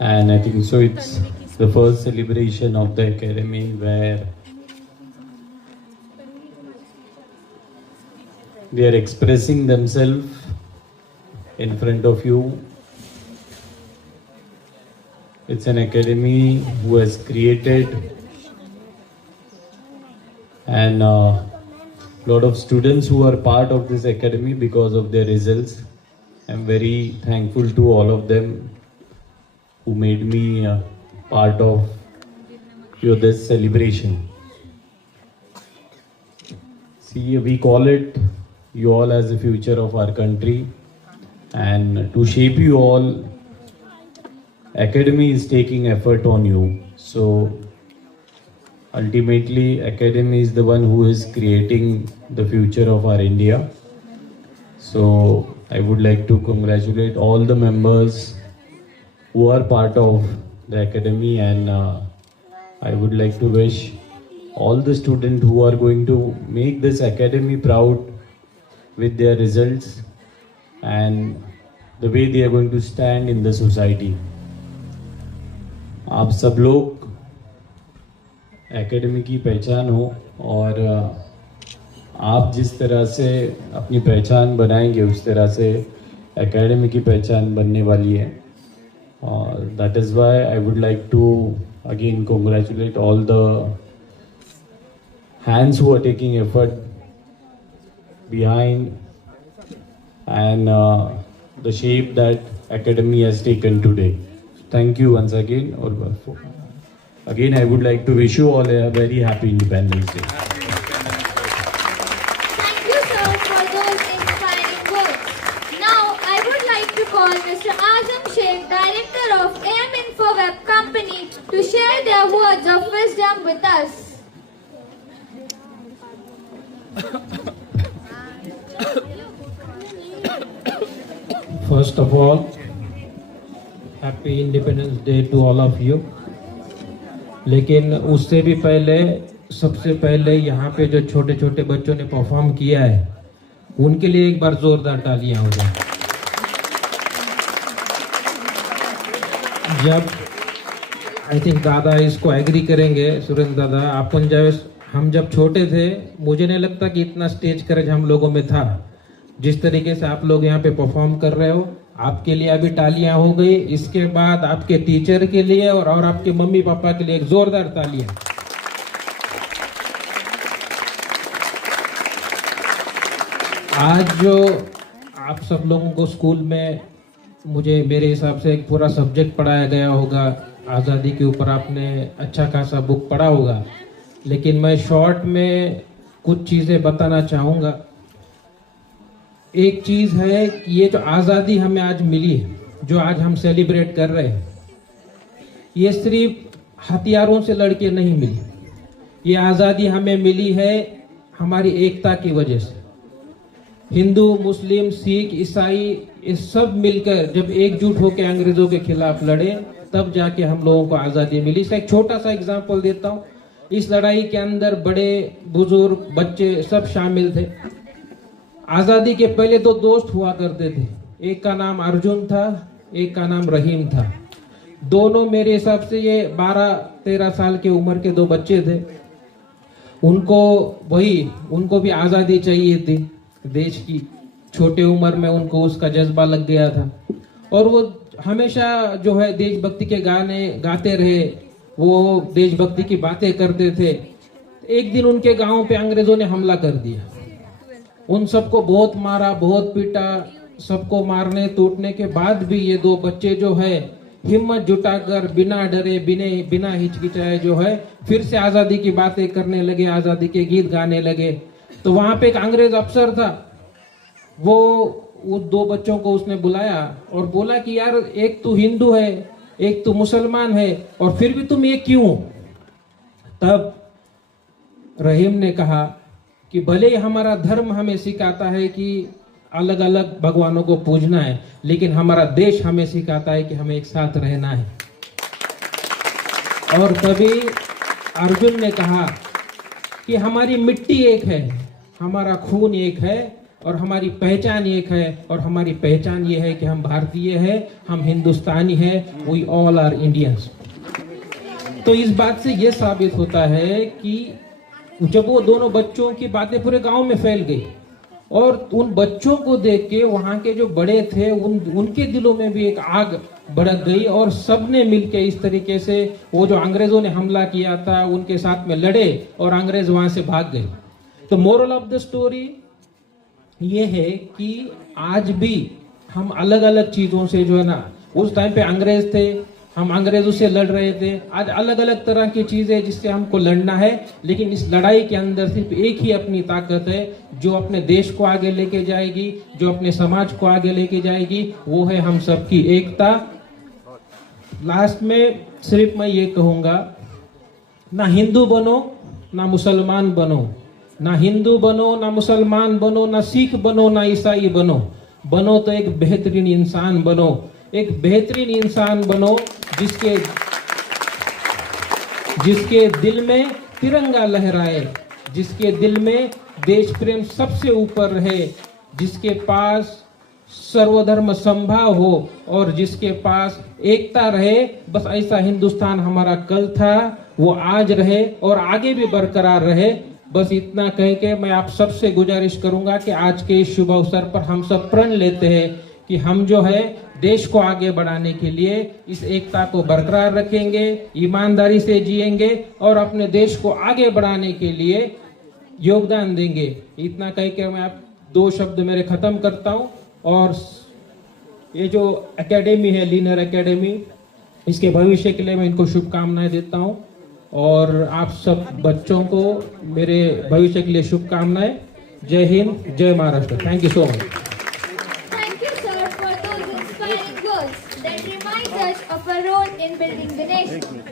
And I think so it's the first celebration of the academy where they are expressing themselves in front of you. It's an academy who has created and lot of students who are part of this academy because of their results. I'm very thankful to all of them who made me part of this celebration. See, we call it you all as the future of our country, and to shape you all, academy is taking effort on you. So ultimately, academy is the one who is creating the future of our India. So I would like to congratulate all the members who are part of the academy, and I would like to wish all the students who are going to make this academy proud with their results and the way they are going to stand in the society. आप सब लोग academy की पहचान हो, और आप जिस तरह से अपनी पहचान बनाएंगे उस तरह से एकेडमी की पहचान बनने वाली है. और that is why I would like to again congratulate all the hands who are taking effort behind and the shape that academy has taken today. Thank you once again. Or again, I would like to wish you all a very happy Independence Day. Thank you, sir, for those inspiring words. Now, I would like to call Mr. Azam Sheikh, Director of AM Info Web Company, to share their words of wisdom with us. First of all, happy Independence Day to all of you. लेकिन उससे भी पहले सबसे पहले यहाँ पे जो छोटे छोटे बच्चों ने परफॉर्म किया है उनके लिए एक बार जोरदार तालियां हो जाए. जब आई थिंक दादा इसको एग्री करेंगे, सुरेंद्र दादा, हम जब छोटे थे मुझे नहीं लगता कि इतना स्टेज करेज हम लोगों में था. जिस तरीके से आप लोग यहाँ पे परफॉर्म कर रहे हो, आपके लिए अभी तालियां हो गई. इसके बाद आपके टीचर के लिए और आपके मम्मी पापा के लिए एक जोरदार तालियां. आज जो आप सब लोगों को स्कूल में मेरे हिसाब से एक पूरा सब्जेक्ट पढ़ाया गया होगा. आज़ादी के ऊपर आपने अच्छा खासा बुक पढ़ा होगा, लेकिन मैं शॉर्ट में कुछ चीज़ें बताना चाहूँगा. एक चीज़ है कि ये जो आज़ादी हमें आज मिली है, जो आज हम सेलिब्रेट कर रहे हैं, ये सिर्फ हथियारों से लड़के नहीं मिली. ये आज़ादी हमें मिली है हमारी एकता की वजह से. हिंदू, मुस्लिम, सिख, ईसाई, ये सब मिलकर जब एकजुट होकर अंग्रेजों के खिलाफ लड़े, तब जाके हम लोगों को आज़ादी मिली. इसका एक छोटा सा एग्जाम्पल देता हूँ. इस लड़ाई के अंदर बड़े बुजुर्ग, बच्चे सब शामिल थे. आज़ादी के पहले दो दोस्त हुआ करते थे. एक का नाम अर्जुन था, एक का नाम रहीम था. दोनों मेरे हिसाब से ये 12-13 साल के उम्र के दो बच्चे थे. उनको भी आज़ादी चाहिए थी देश की. छोटे उम्र में उनको उसका जज्बा लग गया था, और वो हमेशा जो है देशभक्ति के गाने गाते रहे, वो देशभक्ति की बातें करते थे. एक दिन उनके गांव पे अंग्रेजों ने हमला कर दिया. उन सबको बहुत मारा, बहुत पीटा. सबको मारने टूटने के बाद भी ये दो बच्चे जो है हिम्मत जुटाकर बिना डरे, बिना हिचकिचाए जो है फिर से आज़ादी की बातें करने लगे, आज़ादी के गीत गाने लगे. तो वहां पे एक अंग्रेज अफसर था. वो उन दो बच्चों को उसने बुलाया और बोला कि यार, एक तो हिंदू है, एक तो मुसलमान है, और फिर भी तुम ये क्यों? तब रहीम ने कहा कि भले ही हमारा धर्म हमें सिखाता है कि अलग अलग भगवानों को पूजना है, लेकिन हमारा देश हमें सिखाता है कि हमें एक साथ रहना है. और तभी अर्जुन ने कहा कि हमारी मिट्टी एक है, हमारा खून एक है, और हमारी पहचान एक है, और हमारी पहचान ये है कि हम भारतीय हैं, हम हिंदुस्तानी हैं, वी ऑल आर इंडियंस। तो इस बात से ये साबित होता है कि जब वो दोनों बच्चों की बातें पूरे गांव में फैल गई और उन बच्चों को देख के वहां के जो बड़े थे उनके दिलों में भी एक आग भड़क गई, और सबने मिलके इस तरीके से वो जो अंग्रेजों ने हमला किया था उनके साथ में लड़े और अंग्रेज वहां से भाग गए। तो मोरल ऑफ द स्टोरी ये है कि आज भी हम अलग अलग चीजों से जो है ना, उस टाइम पे अंग्रेज थे, हम अंग्रेजों से लड़ रहे थे, आज अलग अलग तरह की चीजें जिससे हमको लड़ना है, लेकिन इस लड़ाई के अंदर सिर्फ एक ही अपनी ताकत है जो अपने देश को आगे लेके जाएगी, जो अपने समाज को आगे लेके जाएगी, वो है हम सबकी एकता। लास्ट में सिर्फ मैं ये कहूंगा, ना हिंदू बनो ना मुसलमान बनो, ना हिंदू बनो ना मुसलमान बनो, ना सिख बनो ना ईसाई बनो, बनो तो एक बेहतरीन इंसान बनो, एक बेहतरीन इंसान बनो जिसके दिल में तिरंगा लहराए, जिसके दिल में देश प्रेम सबसे ऊपर रहे, जिसके पास सर्वधर्म संभाव हो और जिसके पास एकता रहे। बस ऐसा हिंदुस्तान हमारा कल था, वो आज रहे और आगे भी बरकरार रहे। बस इतना कह के मैं आप सबसे गुजारिश करूंगा कि आज के इस शुभ अवसर पर हम सब प्रण लेते हैं कि हम जो है देश को आगे बढ़ाने के लिए इस एकता को बरकरार रखेंगे, ईमानदारी से जिएंगे और अपने देश को आगे बढ़ाने के लिए योगदान देंगे। इतना कह के मैं आप 2 शब्द मेरे खत्म करता हूं। और ये जो एकेडमी है, लीनर एकेडमी, इसके भविष्य के लिए मैं इनको शुभकामनाएं देता हूं और आप सब बच्चों को मेरे भविष्य के लिए शुभकामनाएं। जय हिंद, जय Maharashtra. Thank you so much. Thank you, sir, for those inspiring words that remind us of our role in building the nation.